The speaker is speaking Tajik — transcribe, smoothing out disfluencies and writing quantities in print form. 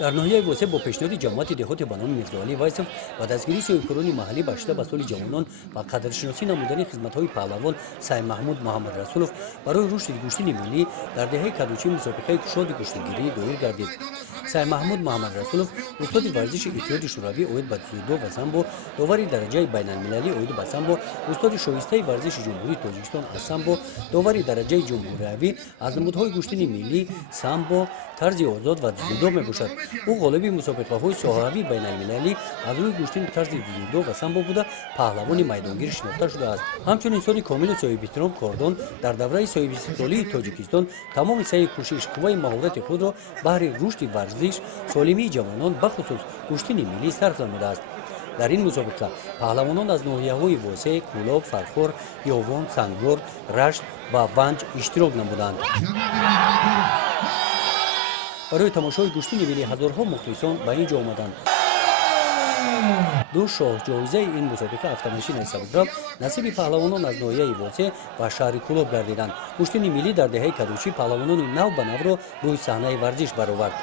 дар ноҳияи восе бо пешниҳоди ҷамоати деҳоти банон мирзоалӣ вайсов ва дастгирии соҳибкорони маҳаллӣ ба шида ба соли ҷавонон ва қадршиносӣ намудани хизматҳои паҳлавон Саймаҳмуд Муҳаммадрасулов барои рушди гӯштини миллӣ дар деҳаи кадучӣ мусобиқаи кушоди гӯштагирӣ доир гардид. Саймаҳмуд Муҳаммадрасулов устоди варзиши иттиҳоди шӯравӣ оид ба дзюдо ва самбо, довари дараҷаи байналмилалӣ оид ба самбо, устоди шоистаи варзиши ҷумҳурии Тоҷикистон аз самбо, довари дараҷаи ҷумҳуриявӣ аз намудҳои гӯштини миллӣ, самбо, тарзи озод ва дзюдо мебошад. ӯ ғолиби мусобиқаҳои соҳавии байналмилалӣ аз рӯи гӯштини тарзи дзюдо ва самбо буда паҳлавони майдонгир шинохта шудааст. ҳамчун инсони комилу соҳибэҳтиром кордон дар давраи соҳибистиқлолии Тоҷикистон тамоми саи кӯшиш қувваи маҳорати худро баҳри рушди варзиш, солимии ҷавонон бахусус гӯштини миллӣ сарф намудааст. дар ин мусобиқа паҳлавонон аз ноҳияҳои восе, кӯлоб, фархор, ёвон, сангор, рашт ва ванҷ иштирок намуданд. барои тамошои гӯштини миллӣ ҳазорҳо мухлисон ба ин ҷо омаданд. ду шоҳ-ҷоизаи ин мусобиқа автомошинаи сабукрав насиби паҳлавонон аз ноҳияи восе ва шаҳри Кӯлоб гардиданд. гӯштини миллӣ дар деҳаи кадучӣ паҳлавонони нав ба навро рӯи саҳнаи варзиш баровард.